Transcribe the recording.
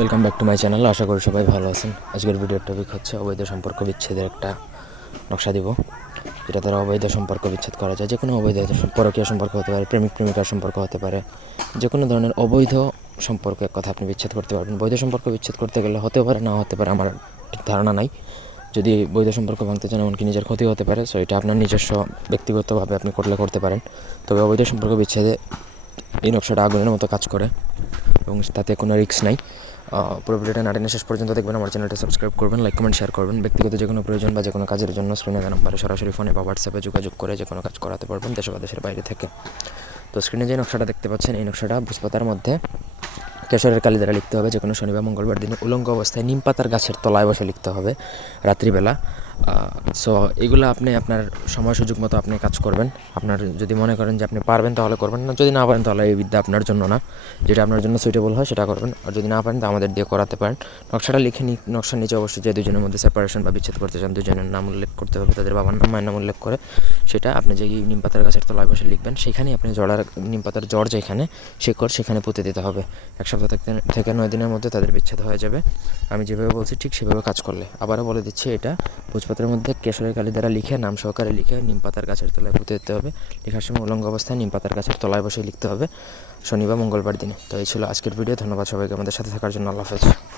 Welcome back to my channel আশা করি সবাই ভালো আছেন। আজকের ভিডিওর টপিক হচ্ছে অবৈধ সম্পর্ক বিচ্ছেদের একটা নকশা দিব, যেটা দ্বারা অবৈধ সম্পর্ক বিচ্ছেদ করা যায়। যে কোনো অবৈধ পরকীয় সম্পর্ক হতে পারে, প্রেমিক, প্রেমিকার সম্পর্ক হতে পারে যে কোনো ধরনের অবৈধ সম্পর্কের কথা আপনি বিচ্ছেদ করতে পারবেন। বৈধ সম্পর্ক বিচ্ছেদ করতে গেলে হতে পারে না হতে পারে, আমার ঠিক ধারণা নাই। যদি বৈধ সম্পর্ক ভাঙতে চান, এমনকি নিজের ক্ষতি হতে পারে সো এটা আপনার নিজস্ব ব্যক্তিগতভাবে আপনি করলে করতে পারেন। তবে অবৈধ সম্পর্ক বিচ্ছেদে এই নকশাটা আগুনের মতো কাজ করে। এবং তাতে কোনো রিস্ক নাই। পুরো ভিডিওটা নাটেনে শেষ পর্যন্ত দেখবেন, আমার চ্যানেলটা সাবস্ক্রাইব করবেন লাইক কমেন্ট শেয়ার করবেন। ব্যক্তিগত যে কোনো প্রয়োজন বা যে কোনো কাজের জন্য স্ক্রিনে নাম্বারে সরাসরি ফোনে বা হোয়াটসঅ্যাপে যোগাযোগ করে যে কোনো কাজ করাতে পারবেন দেশ বা দেশের বাইরে থেকে। তো স্ক্রিনে যে নকশাটা দেখতে পাচ্ছেন, এই নকশাটা ভোজপাতার মধ্যে কেশরের কালি দ্বারা লিখতে হবে। যে কোনো শনিবার মঙ্গলবার দিনে উলঙ্গ অবস্থায় নিম পাতার গাছের তলায় বসে লিখতে হবে। রাত্রিবেলা সো এগুলো আপনি আপনার সময় সুযোগ মতো আপনি কাজ করবেন। আপনার যদি মনে করেন যে আপনি পারবেন, তাহলে করবেন। না, যদি না পারেন, তাহলে এই বিদ্যা আপনার জন্য না। যেটা আপনার জন্য সুইটেবল হয়, সেটা করবেন। আর যদি না পারেন, তা আমাদের দিয়ে করাতে পারেন। নকশাটা লিখে নি নকশার নিচে অবশ্যই যে দুজনের মধ্যে সেপারেশন বা বিচ্ছেদ করতে চান, দুজনের নাম উল্লেখ করতে হবে, তাদের বাবার নাম, মায়ের নাম উল্লেখ করে। সেটা আপনি যে নিম পাতার গাছের তলায় বসে লিখবেন, সেখানেই আপনি জড়ার নিম পাতার জড় যেখানে শেকড় সেখানে পুঁতে দিতে হবে। এক সপ্তাহ থেকে নয় দিনের মধ্যে তাদের বিচ্ছেদ হয়ে যাবে। আমি যেভাবে বলছি, ঠিক সেভাবে কাজ করলে। আবারও বলে দিচ্ছি, এটা ভোজপাতের মধ্যে কেশরের কালি দ্বারা লিখে, নাম সহকারে লিখে নিম পাতার গাছের তলায় পুঁতে দিতে হবে। লেখার সময় উলঙ্গ অবস্থায় নিম পাতার গাছের তলায় বসে লিখতে হবে। শনিবার মঙ্গলবার দিনে। তো এই ছিল আজকের ভিডিও ধন্যবাদ সবাইকে আমাদের সাথে থাকার জন্য। আল্লাহ হাফেজ।